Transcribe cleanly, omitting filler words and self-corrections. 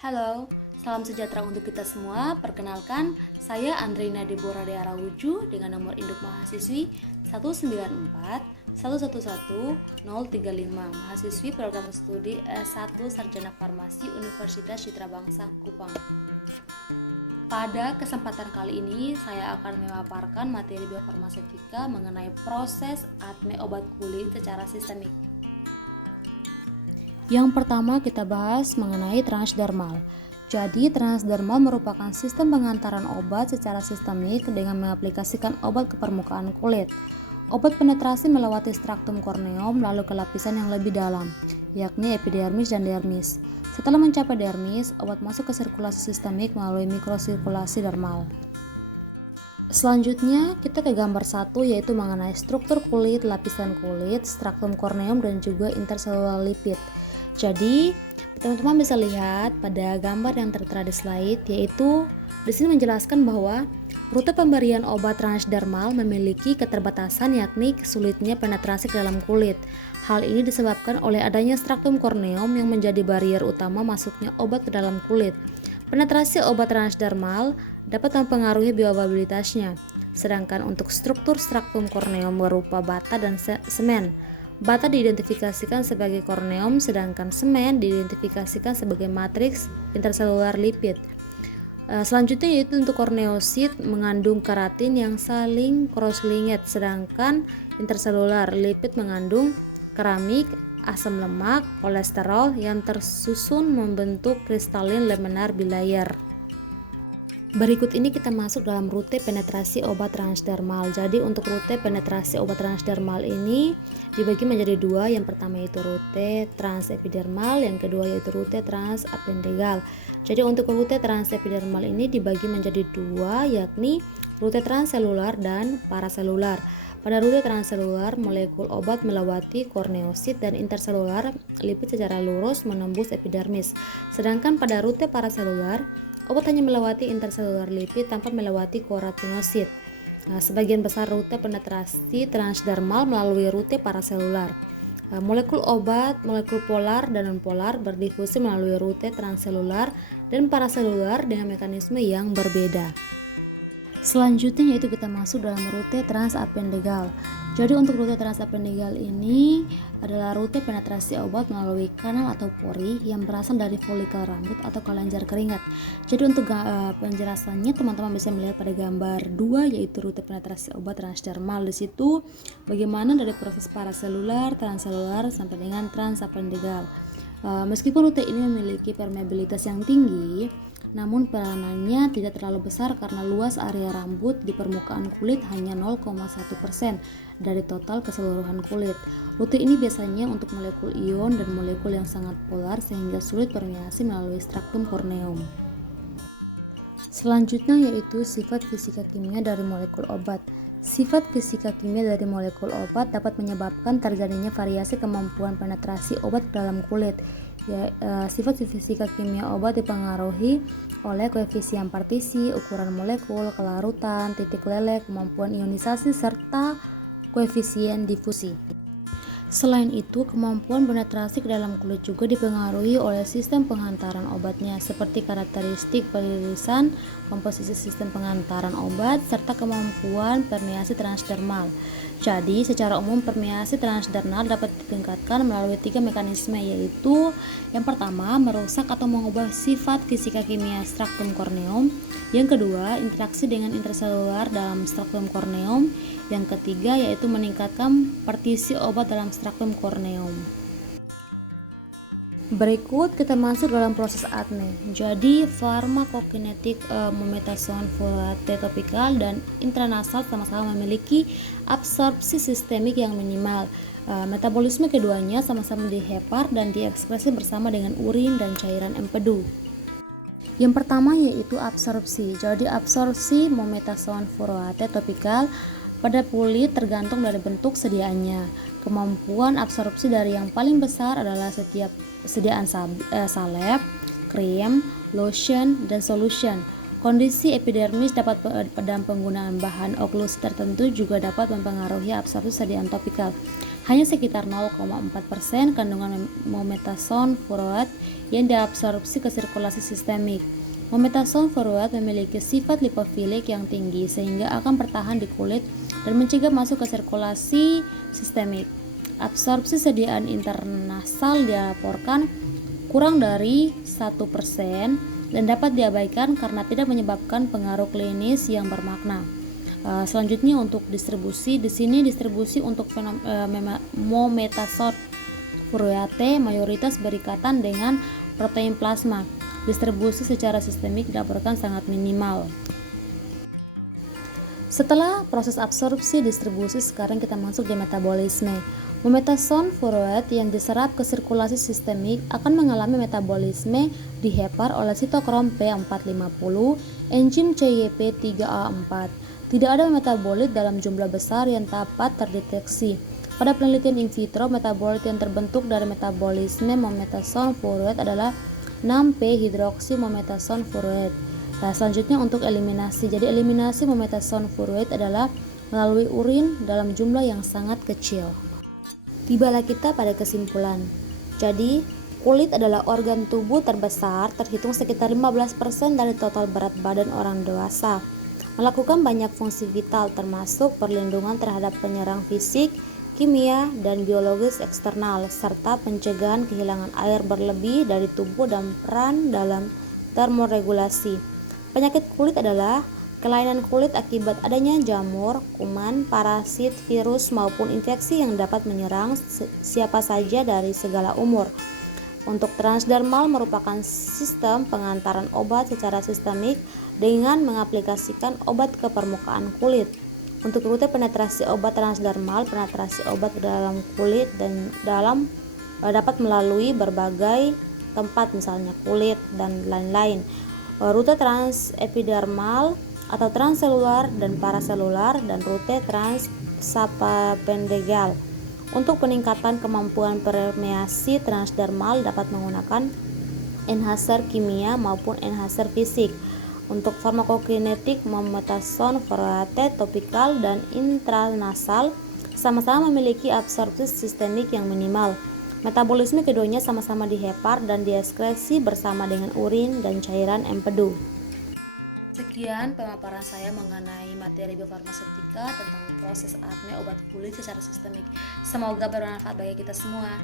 Halo, salam sejahtera untuk kita semua. Perkenalkan, saya Andrina Deborah Dearawuju dengan nomor induk mahasiswi 194 111 035, mahasiswi program studi S1 Sarjana Farmasi Universitas Citra Bangsa Kupang. Pada kesempatan kali ini, saya akan memaparkan materi biofarmasetika mengenai proses ATME obat kulit secara sistemik. Yang pertama kita bahas mengenai transdermal. Jadi transdermal merupakan sistem pengantaran obat secara sistemik dengan mengaplikasikan obat ke permukaan kulit. Obat penetrasi melewati straktum korneum lalu ke lapisan yang lebih dalam, yakni epidermis dan dermis. Setelah mencapai dermis, obat masuk ke sirkulasi sistemik melalui mikrosirkulasi dermal. Selanjutnya kita ke gambar 1, yaitu mengenai struktur kulit, lapisan kulit, straktum korneum dan juga interselular lipid. Jadi, teman-teman bisa lihat pada gambar yang tertera di slide, yaitu di sini menjelaskan bahwa rute pemberian obat transdermal memiliki keterbatasan, yakni sulitnya penetrasi ke dalam kulit. Hal ini disebabkan oleh adanya straktum korneum yang menjadi barrier utama masuknya obat ke dalam kulit. Penetrasi obat transdermal dapat mempengaruhi bioavailabilitasnya, sedangkan untuk struktur straktum korneum berupa bata dan semen. Bata diidentifikasikan sebagai korneum, sedangkan semen diidentifikasikan sebagai matriks interselular lipid. Selanjutnya yaitu untuk korneosit mengandung keratin yang saling cross-linked, sedangkan interselular lipid mengandung keramik, asam lemak, kolesterol yang tersusun membentuk kristalin laminar bilayer. Berikut ini kita masuk dalam rute penetrasi obat transdermal. Jadi untuk rute penetrasi obat transdermal ini dibagi menjadi dua. Yang pertama yaitu rute transepidermal, yang kedua yaitu rute transapendigal. Jadi untuk rute transepidermal ini dibagi menjadi dua, yakni rute transselular dan paraselular. Pada rute transselular, molekul obat melewati korneosit dan interselular lipid secara lurus menembus epidermis. Sedangkan pada rute paraselular, obat hanya melewati interselular lipid tanpa melewati keratinosit. Sebagian besar rute penetrasi transdermal melalui rute paraselular. Molekul obat, molekul polar dan nonpolar berdifusi melalui rute transselular dan paraselular dengan mekanisme yang berbeda. Selanjutnya yaitu kita masuk dalam rute transapendigal. Jadi untuk rute transapendigal ini adalah rute penetrasi obat melalui kanal atau pori yang berasal dari folikel rambut atau kelenjar keringat. Jadi untuk penjelasannya teman-teman bisa melihat pada gambar 2, yaitu rute penetrasi obat transdermal. Di situ bagaimana dari proses paraselular, transselular sampai dengan transapendigal. Meskipun rute ini memiliki permeabilitas yang tinggi, namun peranannya tidak terlalu besar karena luas area rambut di permukaan kulit hanya 0,1% dari total keseluruhan kulit. Rute ini biasanya untuk molekul ion dan molekul yang sangat polar sehingga sulit permeasi melalui straktum korneum. Selanjutnya yaitu sifat fisika kimia dari molekul obat. Sifat fisika kimia dari molekul obat dapat menyebabkan terjadinya variasi kemampuan penetrasi obat ke dalam kulit. Sifat fisika kimia obat dipengaruhi oleh koefisien partisi, ukuran molekul, kelarutan, titik leleh, kemampuan ionisasi, serta koefisien difusi. Selain itu, kemampuan penetrasi ke dalam kulit juga dipengaruhi oleh sistem penghantaran obatnya, seperti karakteristik peririsan, komposisi sistem penghantaran obat, serta kemampuan permeasi transdermal. Jadi, secara umum permeasi transdermal dapat ditingkatkan melalui 3 mekanisme, yaitu yang pertama, merusak atau mengubah sifat fisika kimia straktum korneum. Yang kedua, interaksi dengan interselular dalam straktum korneum. Yang ketiga yaitu meningkatkan partisi obat dalam straktum korneum. Berikut kita masuk dalam proses ATME. Jadi farmakokinetik mometasone furoate topikal dan intranasal sama-sama memiliki absorpsi sistemik yang minimal. Metabolisme keduanya sama-sama dihepar dan diekskresi bersama dengan urin dan cairan empedu. Yang pertama yaitu absorpsi. Jadi absorpsi mometasone furoate topikal pada kulit tergantung dari bentuk sediaannya. Kemampuan absorpsi dari yang paling besar adalah setiap sediaan salep, krim, lotion, dan solution. Kondisi epidermis dapat dan penggunaan bahan oklusi tertentu juga dapat mempengaruhi absorpsi sediaan topikal. hanya sekitar 0,4% kandungan mometasone furoat yang diabsorpsi ke sirkulasi sistemik. Mometasone furoat memiliki sifat lipofilik yang tinggi sehingga akan bertahan di kulit dan mencegah masuk ke sirkulasi sistemik. Absorpsi sediaan intranasal dilaporkan kurang dari 1% dan dapat diabaikan karena tidak menyebabkan pengaruh klinis yang bermakna. Selanjutnya untuk distribusi, di sini distribusi untuk mometasone furoate mayoritas berikatan dengan protein plasma. Distribusi secara sistemik dilaporkan sangat minimal. Setelah proses absorpsi distribusi, sekarang kita masuk di metabolisme. Mometasone furoate yang diserap ke sirkulasi sistemik akan mengalami metabolisme di hepar oleh sitokrom P450, enzim CYP3A4. Tidak ada metabolit dalam jumlah besar yang dapat terdeteksi. Pada penelitian in vitro, metabolit yang terbentuk dari metabolisme mometasone furoate adalah 6-P-hidroksimometasone furoate. Nah, selanjutnya untuk eliminasi. Jadi eliminasi mometasone furoate adalah melalui urin dalam jumlah yang sangat kecil. Tibalah kita pada kesimpulan. Jadi, kulit adalah organ tubuh terbesar, terhitung sekitar 15% dari total berat badan orang dewasa. Melakukan banyak fungsi vital termasuk perlindungan terhadap penyerang fisik, kimia, dan biologis eksternal, serta pencegahan kehilangan air berlebih dari tubuh dan peran dalam termoregulasi. Penyakit kulit adalah kelainan kulit akibat adanya jamur, kuman, parasit, virus, maupun infeksi yang dapat menyerang siapa saja dari segala umur. Untuk transdermal merupakan sistem pengantaran obat secara sistemik dengan mengaplikasikan obat ke permukaan kulit. Untuk rute penetrasi obat transdermal, penetrasi obat ke dalam kulit dan dapat melalui berbagai tempat, misalnya kulit dan lain-lain. Rute transepidermal atau transselular dan paraselular, dan rute transsapapendegal. Untuk peningkatan kemampuan permeasi transdermal dapat menggunakan enhancer kimia maupun enhancer fisik. Untuk farmakokinetik, mometasone furoate topikal dan intranasal sama-sama memiliki absorpsi sistemik yang minimal. Metabolisme keduanya sama-sama di hepar dan dieskresi bersama dengan urin dan cairan empedu. Sekian pemaparan saya mengenai materi biofarmaseutika tentang proses ACNE obat kulit secara sistemik. Semoga bermanfaat bagi kita semua.